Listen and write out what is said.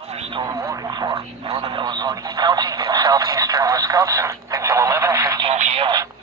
Thunderstorm warning for northern Ozark County in southeastern Wisconsin until 11:15 p.m.